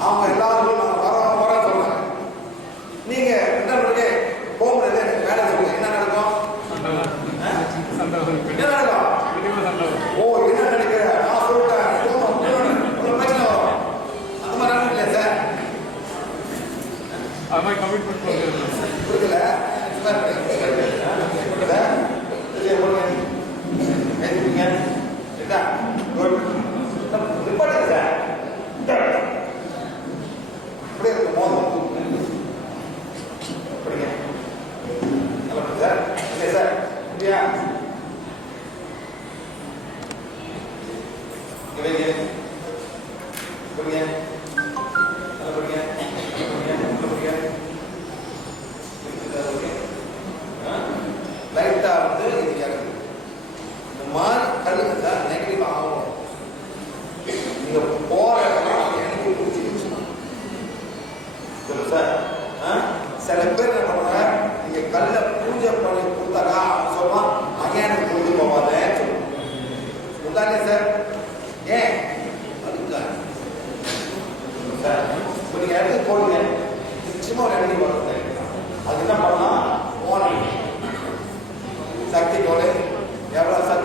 அவங்க எல்லாரும் நான் வர வர சொல்றாங்க நீங்க என்ன பண்ணுங்க போகும்போது எனக்கு வேலை சொல்லுங்க என்ன நடக்கும்? என்ன நடக்கும் ஓ என்ன நினைக்கிற நான் சொல்லிட்டேன் பிரச்சனை வரும் அந்த மாதிரி சார் புரியல சார் புரியல சரி போடுங்க ஏத்துக்கீங்க சரிதா Quer ver, Guilherme? Quer? நீங்க இடத்துக்கு போடுங்க நிச்சயமா ஒரு இடத்துக்கு வருது அது என்ன பண்ணலாம்? ஓனம் சக்தி போல எவ்வளவு சக்தி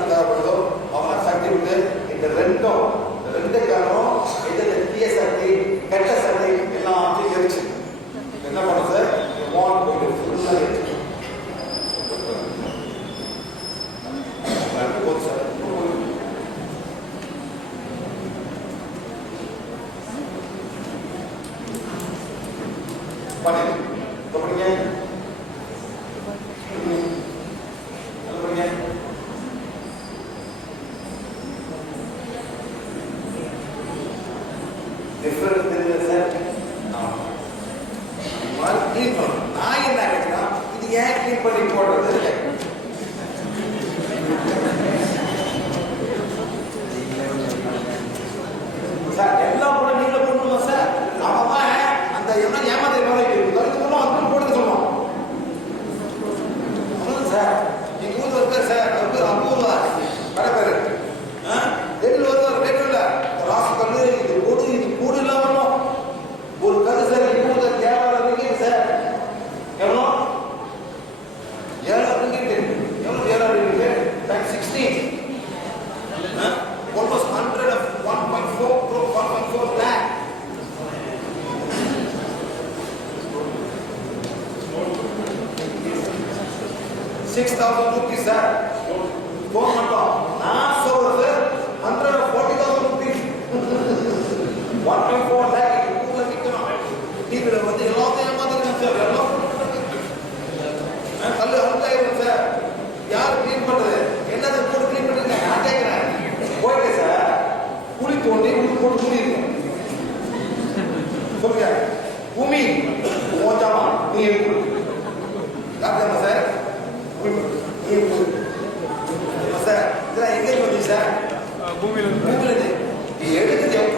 பண்ணுங்க பண்ணுங்க பண்ணுங்க டிஃபரன்ஸ் தெரியல six thousand rupees sir phone மட்டும் நான் சொல்றது hundred forty thousand rupees one point four lakh ஊர்ல விற்கணும் டிவியில் வந்து எல்லாத்தையும் ஏமாத்திருக்கேன் சார் எல்லாம் ஆ, கல்லு அழுத்தாயிரும் சார் யார் க்ளீன் பண்றது? என்னது போட்டு க்ளீன் பண்ணுங்க நான் கேட்கிறேன் போயிட்டு சார் குழி தோண்டி உங்களுக்கு போட்டு குழி இருக்கும் சொல்லுங்க. பூமி மோஜாமா நீ எடுக்கணும் சார் நீ இருக்கு சார் இதெல்லாம் எங்கே வந்து சார்